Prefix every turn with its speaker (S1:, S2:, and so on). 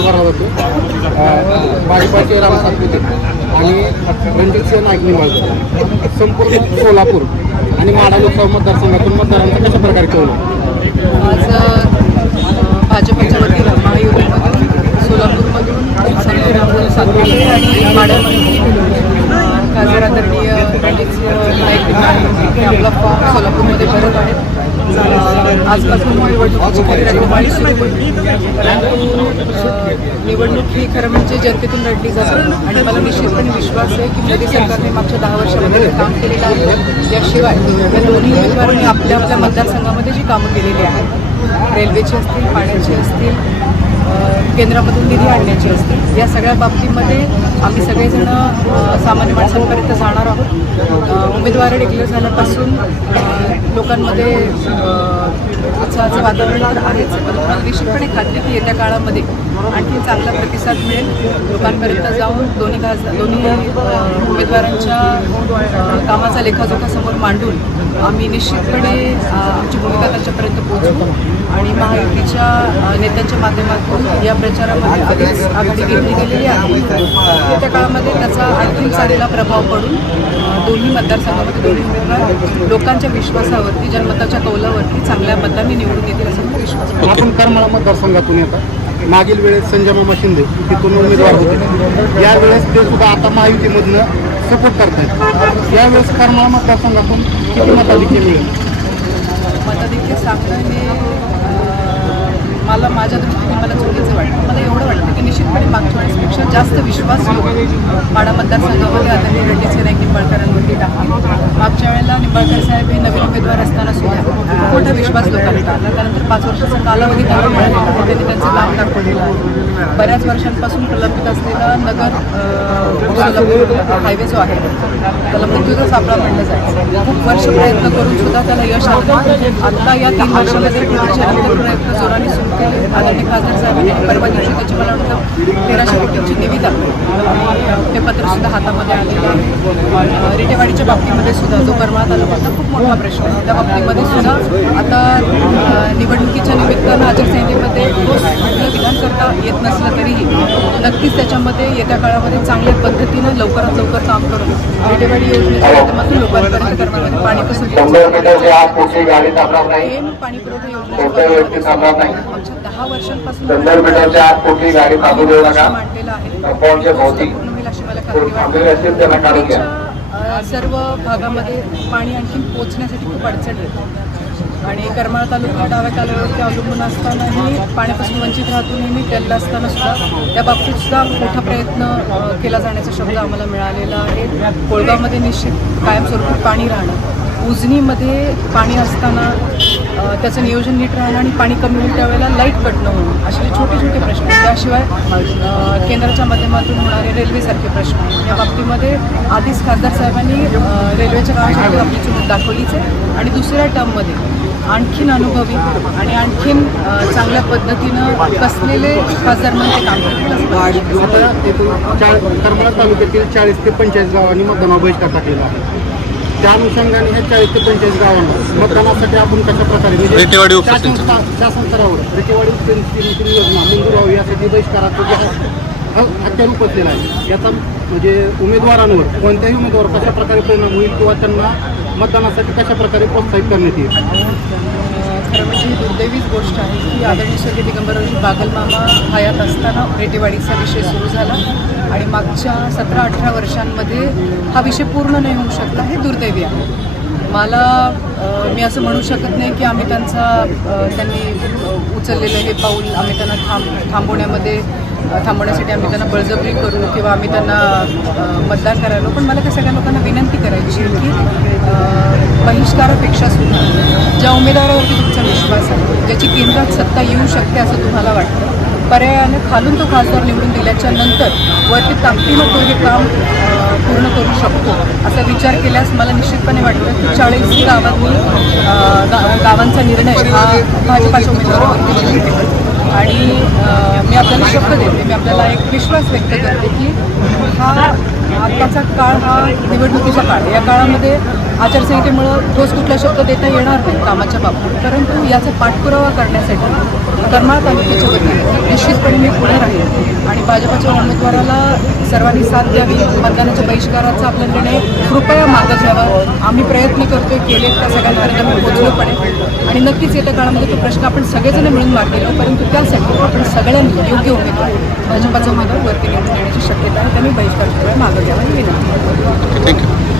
S1: भरला जातो होतो. भाजपाचे राम सातपुते आणि रणजितसिंह नाईक निंबाळकर. संपूर्ण सोलापूर आणि माडा लोकसभा मतदारसंघातून मतदारांचा कशा प्रकारे कळलं
S2: आज अ, भाजपच्या वतीनं महायुतीमधून सोलापूरमधून संग्राम सातपुते आणि माढ्यामधून अ, खासदार आदरणीय रणजितसिंह नाईक निंबाळकर आपला फॉर्म सोलापूरमध्ये भरत आहेत. आजपासून निवडणूक ही खरं म्हणजे जनतेतून लढली जाते. आणि मला निश्चितपणे विश्वास आहे की मोदी सरकारने मागच्या दहा वर्षामध्ये काम केलेलं आहे याशिवाय या दोन्ही उमेदवारांनी आपल्या आपल्या मतदारसंघामध्ये जी कामं केलेली आहेत रेल्वेची असतील पाण्याची असतील केंद्रामधून निधी आणण्याची असतील या सगळ्या बाबतीमध्ये आम्ही सगळेजण सामान्य माणसांपर्यंत जाणार उमेदवार डिक्लेअर झाल्यापासून लोकांमध्ये उत्साहाचं वातावरण तर आहेच. पण निश्चितपणे खात्री की येत्या काळामध्ये आणखी चांगला प्रतिसाद मिळेल. लोकांपर्यंत जाऊन दोन्ही खासदार दोन्ही उमेदवारांच्या कामाचा लेखाजोखा समोर मांडून आम्ही निश्चितपणे आमची भूमिका त्यांच्यापर्यंत पोहोचू आणि महायुतीच्या नेत्यांच्या माध्यमातून या प्रचारामध्ये आधीच आघाडी घेतली गेलेली आहे. येत्या काळामध्ये त्याचा आणखी चांगला प्रभाव पडून दोन्ही मतदारसंघ लोकांच्या विश्वासावरती जनमताच्या कौलावरती चांगल्या मतांनी निवडून येतील असा मला विश्वास आहे.
S1: आपण करमाळा मतदारसंघातून येतात. मागील वेळेस संजय मामा शिंदे तिथून उमेदवार होते. यावेळेस ते सुद्धा आता महायुतीमधनं सपोर्ट करतायत. यावेळेस करमाळा मतदारसंघातून किती मताधिक्य मिळेल?
S2: मताधिक्य सांगणं हे अं, मला माझ्या दृष्टीने मला चुकीचं वाटतं. मला एवढं वाटतं की निश्चितपणे मागच्या वेळेसपेक्षा जास्त विश्वास लोक माडा मतदारसंघामध्ये आदरणीय रणजित नाईक निंबाळकरांवरती टाकले मागच्या वेळेला निंबाळकर साहेब हे नवीन उमेदवार असताना सुद्धा खूप मोठा विश्वास लोकांचा आला त्यानंतर पाच वर्षाचा कालावधी त्यांना मिळालेला आहे त्यांनी त्यांचं काम दाखवलेलं आहे बऱ्याच वर्षांपासून प्रलंबित असलेला नगर हायवे जो आहे त्याला मृत्यूचा सापळा म्हणलं जायचं खूप वर्ष प्रयत्न करून सुद्धा त्याला यश आलं आता या तीन वर्षामध्ये अनेक प्रयत्न जोराने सुरू केले. आदरणीय खासदार साहेबांनी परवा दिवशी त्याची मला वाटतं तेराशे कोटींची निविदा ते पत्र सुद्धा हातामध्ये आलेलं आहे. रिटेवाडीच्या बाबतीमध्ये सुद्धा जो करमाळा तालुक्याचा खूप मोठा प्रश्न आहे. त्या बाबतीमध्ये सुद्धा आता निवडणुकीच्या निमित्तानं आचारसंहितेमध्ये विधान करता येत नसलं तरीही नक्कीच त्याच्यामध्ये येत्या काळामध्ये चांगल्या पद्धतीनं लवकरात लवकर काम करून रिटेवाडी योजनेच्या माध्यमातून लोकांपर्यंत करण्यामध्ये पाणी कसं पाणी पुरवठा योजनेच्या. मागच्या दहा वर्षांपासून मांडलेला आहे. पूर्ण होईल अशी मला खात्री वाटते. सर्व भागामध्ये पाणी आणखी पोचण्यासाठी खूप अडचण येते आणि करमाळा तालुका डाव्या कालव्यावरती अवलंबून असतानाही पाण्यापासून वंचित राहतो नेहमी त्याला असताना सुद्धा त्या बाबतीत सुद्धा मोठा प्रयत्न केला जाण्याचा शब्द आम्हाला मिळालेला आहे. कोळगावमध्ये निश्चित कायमस्वरूपी पाणी राहणं उजनीमध्ये पाणी असताना त्याचं नियोजन नीट राहणं आणि पाणी कमी होईल त्यावेळेला लाइट कट न होणं. असे जे छोटे छोटे प्रश्न त्याशिवाय केंद्राच्या माध्यमातून होणारे रेल्वेसारखे प्रश्न या बाबतीमध्ये आधीच खासदार साहेबांनी रेल्वेच्या कामासाठी आपली चूक दाखवलीच आहे. आणि दुसऱ्या टर्ममध्ये आणखीन अनुभवी आणि आणखीन चांगल्या पद्धतीनं कसलेले खासदार म्हणून ते काम करतील
S1: तालुक्यातील चाळीस ते पंचेचाळीस गावांनी मतदानावर बहिष्कार टाकलेला आहे. त्या अनुषंगाने ह्या चाळीस ते पंचेचाळीस गावांना मतदानासाठी आपण कशा प्रकारे म्हणजे
S3: रेटेवाडी
S1: शासन स्तरावर रेटेवाडी उपसिंचन योजना मंजूर व्हावी यासाठी बहिष्काराचं जे ह- हत्यार उपसलेला आहे याचा म्हणजे उमेदवारांवर कोणत्याही उमेदवार कशा प्रकारे परिणाम होईल किंवा त्यांना मतदानासाठी कशा प्रकारे प्रोत्साहित करण्यात येईल?
S2: खरं म्हणजे ही दुर्दैवीच गोष्ट आहे की आदरणीय स्वर्गीय दिगंबररावजी बागलमामा हयात असताना रेटेवाडीचा विषय सुरू झाला आणि मागच्या सतरा अठरा वर्षांमध्ये हा विषय पूर्ण नाही होऊ शकला हे दुर्दैवी आहे. मला मी असं म्हणू शकत नाही की आम्ही त्यांचा त्यांनी उचललेलं हे पाऊल आम्ही त्यांना थांब थांबवण्यामध्ये थांबवण्यासाठी आम्ही त्यांना बळजबरी करू किंवा आम्ही त्यांना मतदान करायलो पण मला त्या सगळ्या लोकांना विनंती करायची की बहिष्कारापेक्षा सुद्धा ज्या उमेदवारावरती तुमचा विश्वास आहे ज्याची केंद्रात सत्ता येऊ शकते असं तुम्हाला वाटतं पर्यायाने खालून तो खासदार निवडून दिल्याच्या नंतर वरती ताकदीनं तो हे काम पूर्ण करू शकतो असा विचार केल्यास मला निश्चितपणे वाटतं की चाळीस गावांनी गा- गावांचा निर्णय हा भाजपाच्या उमेदवारावरती घेतला. आणि मी आपल्याला शब्द देते मी आपल्याला एक विश्वास व्यक्त करते की हा आत्ताचा काळ हा निवडणुकीचा काळ या काळामध्ये आचारसंहितेमुळं ठोस कुठला शब्द देता येणार नाही कामाच्या बाबतीत. परंतु याचा पाठपुरावा करण्यासाठी करमाळ तालुक्याच्या वतीने निश्चितपणे मी पुढे राहील आणि भाजपाच्या उमेदवाराला सर्वांनी साथ द्यावी. मतदानाच्या बहिष्काराचा आपला निर्णय कृपया मागं घ्यावा. आम्ही प्रयत्न करतोय केले त्या सगळ्यांपर्यंत आम्ही पोचलो पडेल आणि नक्कीच येत्या काळामध्ये तो प्रश्न आपण सगळेजण मिळून मार्गी केलो परंतु त्यासाठी आपण सगळ्यांनी योग्य उमेदवार भाजपाचा उमेदवार वरती निवडून देण्याची शक्यता आहे. त्यांनी बहिष्कार कृपया मागं घ्यावा ही विनंती
S3: थँक्यू